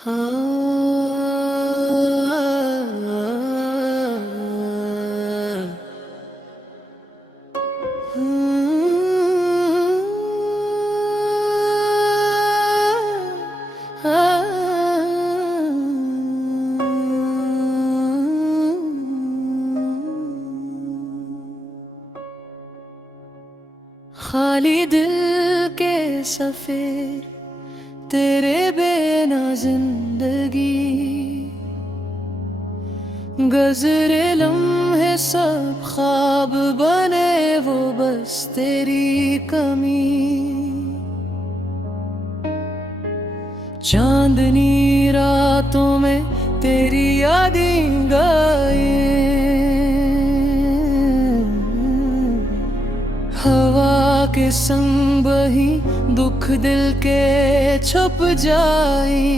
खाली दिल के सफेर तेरे बिना जिंदगी, गुज़रे लम्हे सब ख्वाब बने वो बस तेरी कमी। चांदनी रातों में तेरी यादें गाए, हवा के संग बही दुख दिल के छुप जाए।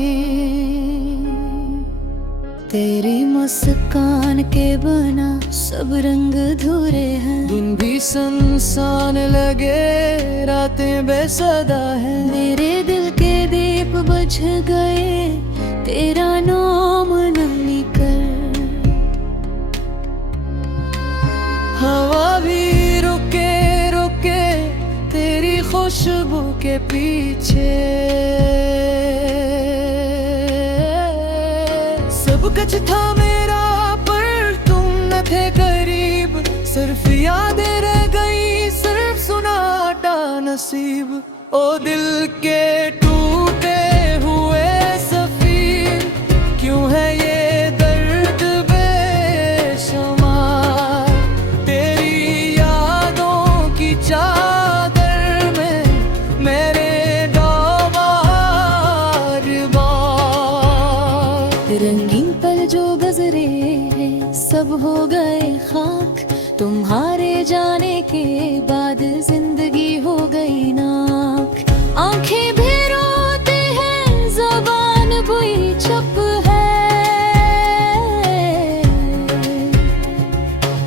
तेरी मुस्कान के बिना सब रंग धुरे हैं, दिन भी सुनसान लगे रातें बेसदा है। मेरे दिल के दीप बुझ गए तेरा नाम न लेकर, हवा भी रुके रुके तेरी खुशबू के पीछे। सब कुछ था मेरा पर तुम न थे करीब, सिर्फ यादें रह गई, सिर्फ सुनाटा नसीब। ओ दिल के टूटे हुए सफीर, क्यों है ये दर्द बेशुमार। तेरी यादों की चादर में मेरे डूबा हर बार। रंगीन पल जो गुजरे हैं सब हो गए खाक, तुम्हारे जाने के बाद जिंदगी हो गई नाक। आंखें भी रोती हैं, ज़बान भी चुप है,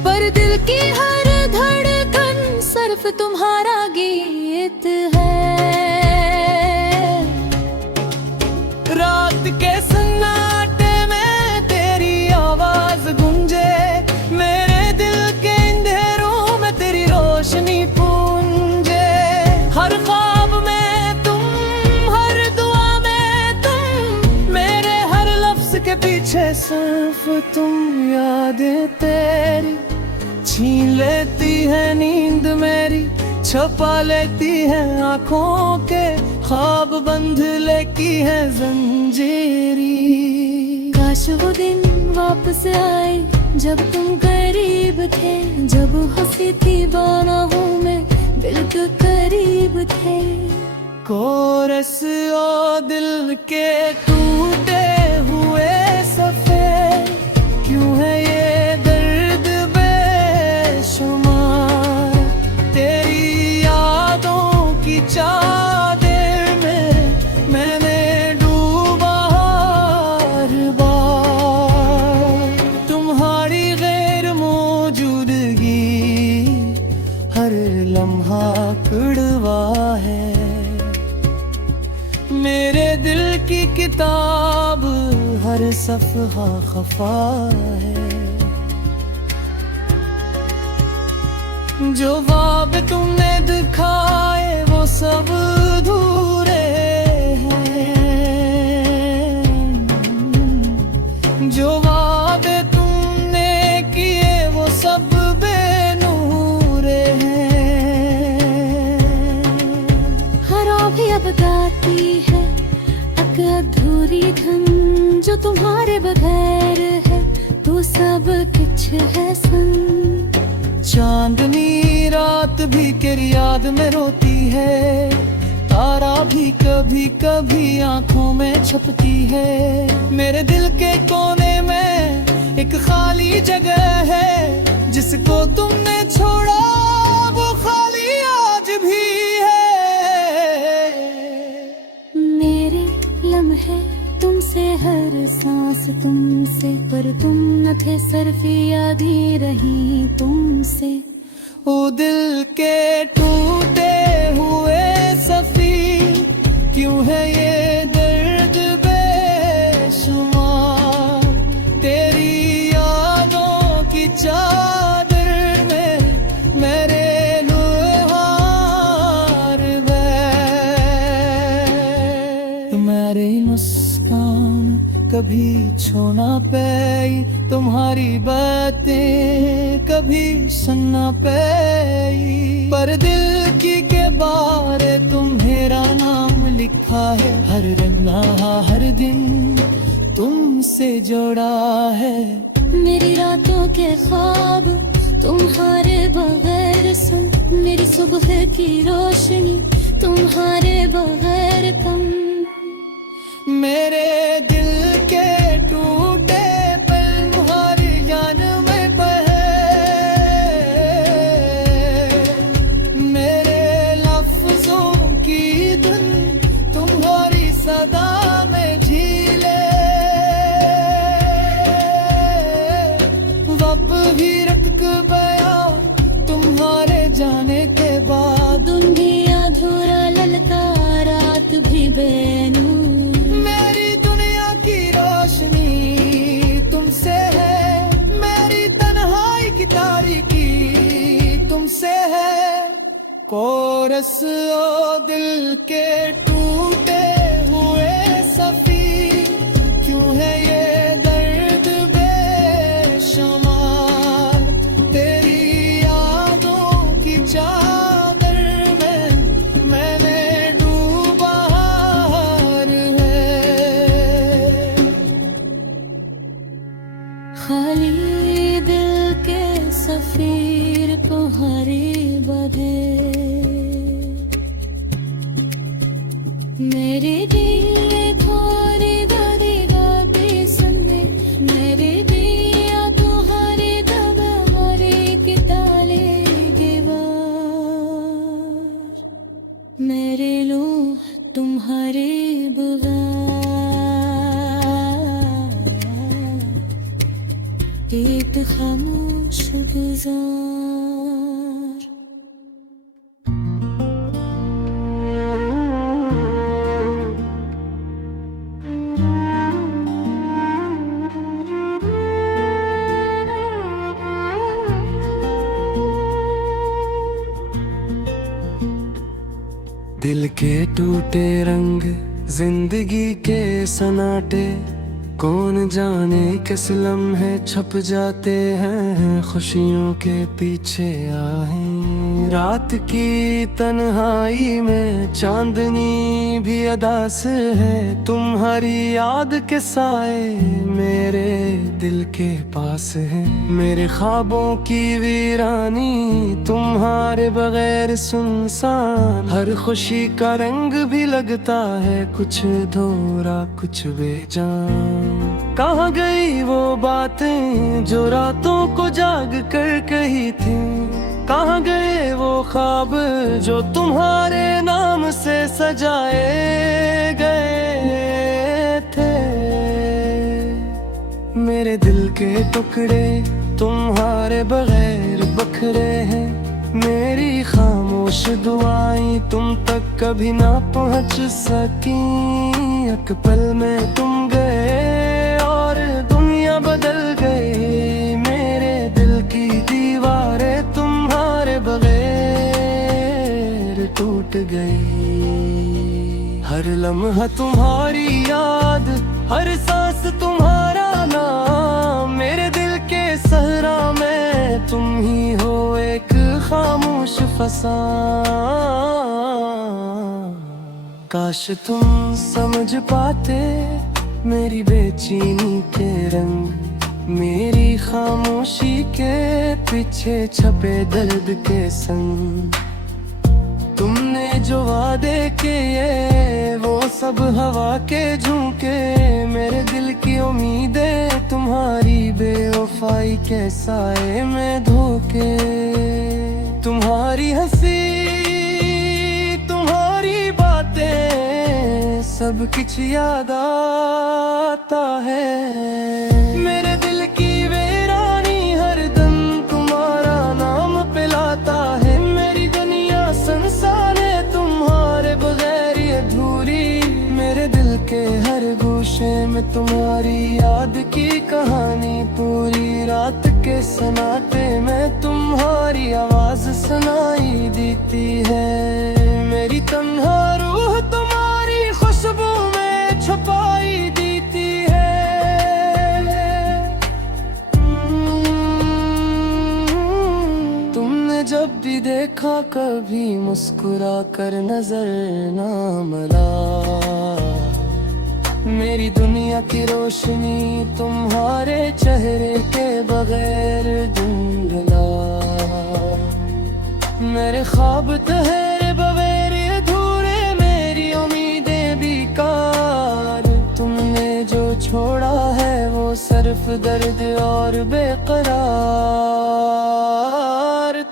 पर दिल की हर धड़कन सिर्फ तुम्हारा गीत है। रात के सन्नाटे में तेरी आवाज गूंजे, मेरे दिल के अंधेरों में तेरी रोशनी पूंजे। हर ख्वाब में तुम, हर दुआ में तुम, मेरे हर लफ्ज के पीछे सिर्फ तुम। यादें तेरी छीन लेती है नींद मेरी, छुपा लेती है आंखों के ख्वाब, बंध लेती है जंजीरी। काश वो दिन वापस आए जब तुम करीब थे, जब हंसी थी बाहों में बिल्कुल करीब थे। कोरस ओ दिल के टूटे हुए सफेद, क्यों है ये दर्द बेशुमार। तेरी यादों की चादर में मैंने डूबा हर बार। तुम्हारी गैर मौजूदगी हर लम्हा कड़वा है, मेरे दिल की किताब हर सफ़हा खफा है। जो ख्वाब तुमने दिखाए वो सब अधूरे हैं, जो वादे तुमने किए वो सब बेनूरे हैं। हर आँखें अब गाती है एक अधूरी धन, जो तुम्हारे बगैर है तो सब कुछ है सन। चांदनी रात भी तेरी याद में रोती है, तारा भी कभी कभी आंखों में छपती है। मेरे दिल के कोने में एक खाली जगह है, जिसको तुमने छोड़ा वो खाली आज भी है। मेरे लम्हे तुमसे, हर सांस तुमसे, पर तुम न थे, सिर्फ याद ही रही तुमसे। ओ दिल के टूटे हुए सफी, क्यों है ये दर्द बेशुमार। तुम्हारे मुस्कान कभी छोना पाई, तुम्हारी बातें कभी सुनना पाई, पर दिल की के बारे तुम मेरा नाम लिखा है। हर रंगा हर दिन तुमसे जोड़ा है। मेरी रातों के ख्वाब तुम्हारे बगैर सुन, मेरी सुबह की रोशनी तुम्हारे बगैर कम। मेरे दिल के टूटे पल तुम्हारी याद में बहे, मेरे लफ्जों की धुन तुम्हारी सदा में झीले। वक्त भी रटक गया तुम्हारे जाने के बाद, तुम भी अधूरा ललका रात भी बेनूर। मेरी दुनिया की रोशनी तुमसे है, मेरी तन्हाई की तारीकी तुमसे है। कोरस ओ दिल के टूटे हुए सफीर, क्यों है ये दर्द बेशुमार, तेरी यादों की चादर में मैंने डूबा हार है। खाली दिल के सफीर को हरी बधे, मेरे दिल थोड़ी गारी गाती सुनने, मेरे दिया तुम्हारे दबारे की ताले दीवार, मेरे लूह तुम्हारे बगार, एक खामोश गुजार। दिल के टूटे रंग जिंदगी के सनाटे, कौन जाने किस लम्हे छप जाते हैं खुशियों के पीछे आहें। रात की तन्हाई में चांदनी भी अदास है, तुम्हारी याद के साए मेरे दिल के पास है। मेरे ख्वाबों की वीरानी तुम्हारे बगैर सुनसान, हर खुशी का रंग भी लगता है कुछ अधूरा कुछ बेजान। कहाँ गई वो बातें जो रातों को जाग कर कही थी, कहाँ गए वो ख्वाब जो तुम्हारे नाम से सजाए गए थे। मेरे दिल के टुकड़े तुम्हारे बगैर बखरे हैं, मेरी खामोश दुआएं तुम तक कभी ना पहुंच सकी। एक पल में तुम गए और दुनिया बदल गई, मेरे दिल की दीवारें तुम्हारे बगैर टूट गई। हर लम्हा तुम्हारी याद, हर सांस तुम्हारा नाम, मेरे दिल के सहरा में तुम ही हो एक खामोश फसां। काश तुम समझ पाते मेरी बेचैनी के रंग, मेरी खामोशी के पीछे छपे दर्द के संग। तुमने जो वादे किए वो सब हवा के झोंके, मेरे दिल की उम्मीदें तुम्हारी बेवफाई के साए में धोखे। तुम्हारी हंसी तुम्हारी बातें सब कुछ याद आता है, मेरे दिल की वीरानी हर दम तुम्हारा नाम पिलाता है। मेरी दुनिया संसार है तुम्हारे बगैर अधूरी, मेरे दिल के हर गोशे में तुम्हारी याद की कहानी पूरी। रात के सन्नाटे में तुम्हारी आवाज सुनाई देती है, मेरी तन्हा रूह तुम्हारी खुशबू में छुपाई देती है। तुमने जब भी देखा कभी मुस्कुरा कर नजर ना मिला, मेरी दुनिया की रोशनी तुम्हारे चेहरे के बगैर धुंधला। मेरे ख्वाब ठहरे बगैर अधूरे, मेरी उम्मीदें बेकार। तुमने जो छोड़ा है वो सिर्फ दर्द और बेकरार।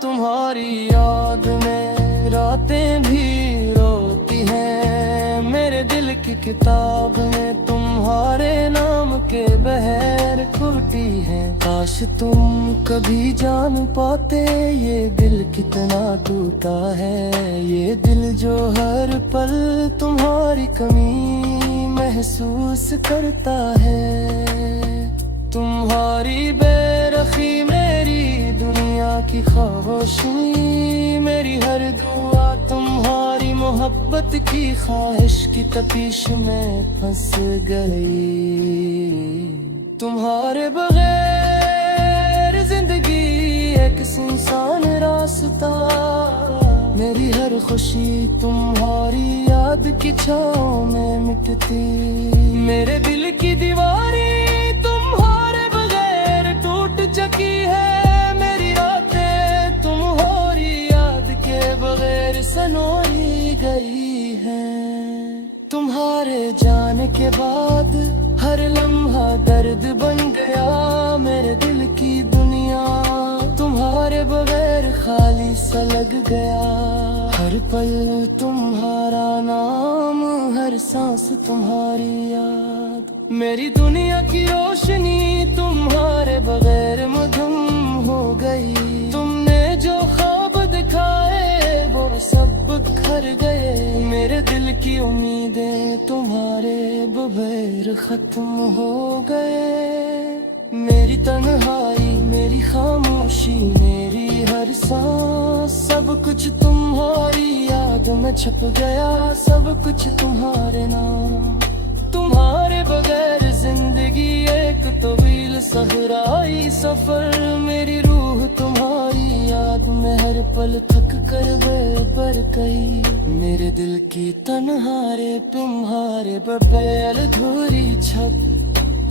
तुम्हारी याद में रातें भी रोती हैं, मेरे दिल की किताब में तुम्हारे नाम के बहर खुलती है। काश तुम कभी जान पाते ये दिल कितना टूटा है, ये दिल जो हर पल तुम्हारी कमी महसूस करता है। तुम्हारी बेरखी मेरी दुनिया की खामोशी, मेरी हर दुआ तुम्हारी मोहब्बत की ख्वाहिश की तपीश में फंस गई। तुम्हारे बगैर जिंदगी एक सुनसान रास्ता, मेरी हर खुशी तुम्हारी याद की छाँव में मिटती। मेरे दिल की दीवारें तुम्हारे बगैर टूट चुकी है, मेरी रातें तुम्हारी याद के बगैर सनोई गई है। तुम्हारे जाने के बाद हर लम्हा दर्द बन गया, मेरे दिल की दुनिया तुम्हारे बगैर खाली सा लग गया। हर पल तुम्हारा नाम, हर सांस तुम्हारी याद, मेरी दुनिया की रोशनी तुम्हारे बगैर मधुम हो गई। तुमने जो ख्वाब दिखाए वो सब बिखर गए, मेरे दिल की उम्मीदें तुम्हारे बगैर खत्म हो गए। मेरी तन्हाई, मेरी खामोशी, मेरी हर सांस, सब कुछ तुम्हारी याद में छप गया, सब कुछ तुम्हारे नाम। तुम्हारे बगैर जिंदगी एक तवील सहराई सफर, मेरी रूह तुम्हारी याद में हर पल थक कर बेपर गई। मेरे दिल की तन्हारे तुम्हारे बगैर अधूरी छप,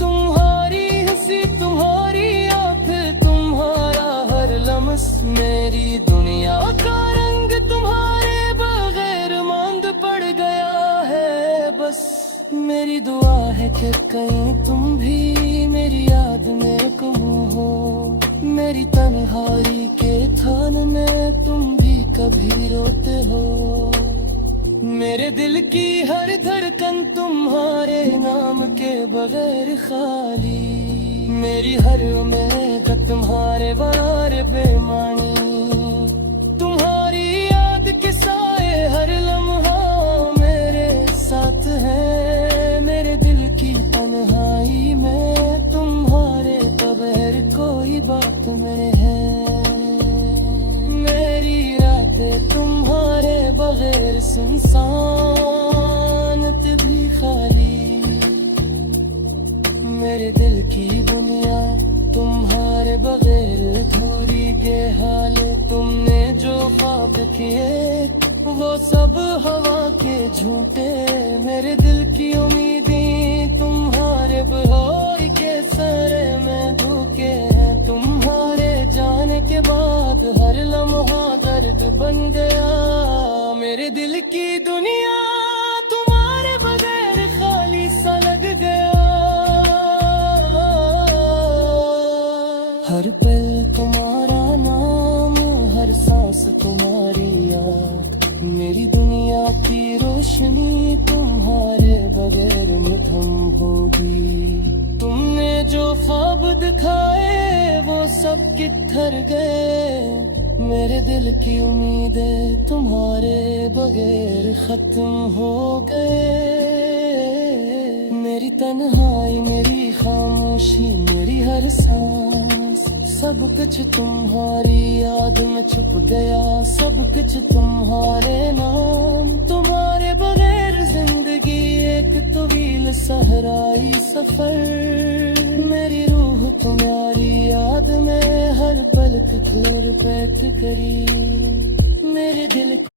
तुम्हारी हंसी तुम्हारी आँख तुम्हारा हर लम्स, मेरी दुनिया का रंग तुम्हारे बगैर मांद पड़ गया है। बस मेरी दुआ है कि कहीं तुम भी मेरी याद में गुम हो, मेरी तन्हाई के थान में तुम भी कभी रोते हो। मेरे दिल की हर धड़कन तुम्हारे नाम के बगैर खाली, मेरी हर उम्मीद तुम्हारे वार बेमानी। तुम्हारी याद के साए हर लम्हा मेरे साथ है, मेरे दिल की तन्हाई में तुम्हारे बगैर कोई बात नहीं है। मेरी रातें तुम्हारे बगैर सुनसान भी खाली, मेरे दिल की दुनिया तुम्हारे बगैर अधूरी गे हाल। तुमने जो ख्वाब किए वो सब हवा के झूठे, मेरे दिल की उम्मीदें तुम्हारे बहोई के सरे में धोखे हैं। तुम्हारे जाने के बाद हर लम्हा दर्द बन गया, मेरे दिल की दुनिया तुम्हारे बगैर खाली सा लग गया। हर पल तुम्हारा नाम, हर सांस तुम्हारी याद, मेरी दुनिया की रोशनी तुम्हारे बगैर मधुम होगी। तुमने जो ख्वाब दिखाए वो सब किधर गए, मेरे दिल की उम्मीदें तुम्हारे बगैर खत्म हो गए। मेरी तन्हाई, मेरी खामोशी, मेरी हर सांस, सब कुछ तुम्हारी याद में छुप गया, सब कुछ तुम्हारे नाम। तुम्हारे बगैर जिंदगी एक तवील सहराई सफर, मेरी रूह तुम्हारी याद में हर पलक दूर बैठ करी, मेरे दिल